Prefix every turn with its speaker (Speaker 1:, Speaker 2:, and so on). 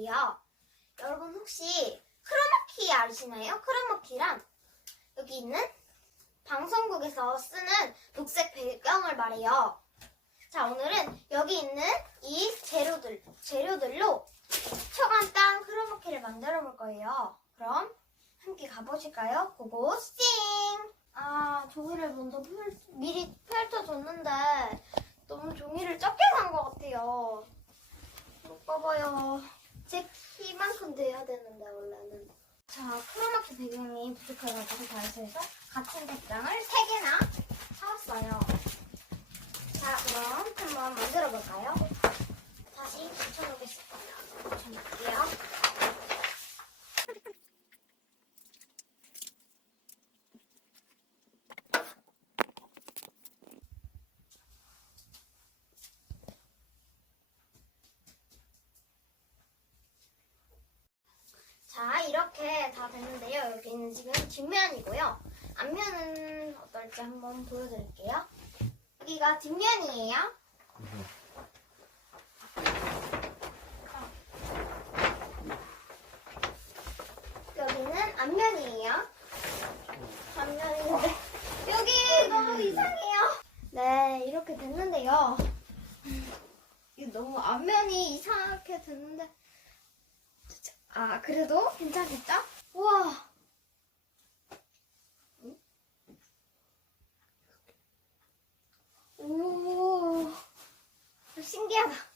Speaker 1: 크로마키예요. 여러분 혹시 크로마키 아시나요? 크로마키란 여기 있는 방송국에서 쓰는 녹색 배경을 말해요. 자, 오늘은 여기 있는 이 재료들, 재료들로 초간단 크로마키를 만들어 볼 거예요. 그럼 함께 가보실까요? 고고 싱! 아, 종이를 먼저 펼- 미리 펼쳐줬는데 너무 종이를 적게 산 것 같아요. 못 봐봐요. 제 키만큼 돼야 되는데 원래는. 자, 크로마키 배경이 부족해가지고 다이소에서 같은 색상을 3개나 사왔어요. 자, 그럼 한번 만들어 볼까요? 다시 붙여놓겠습니다. 붙여놓을게요. 자, 이렇게 다 됐는데요. 여기는 지금 뒷면이고요. 앞면은 어떨지 한번 보여드릴게요. 여기가 뒷면이에요. 여기는 앞면이에요. 앞면인데 여기 너무 이상해요. 네, 이렇게 됐는데요. 이거 너무 앞면이 이상하게 됐는데 아, 그래도 괜찮겠죠? 우와. 응? 오. 신기하다.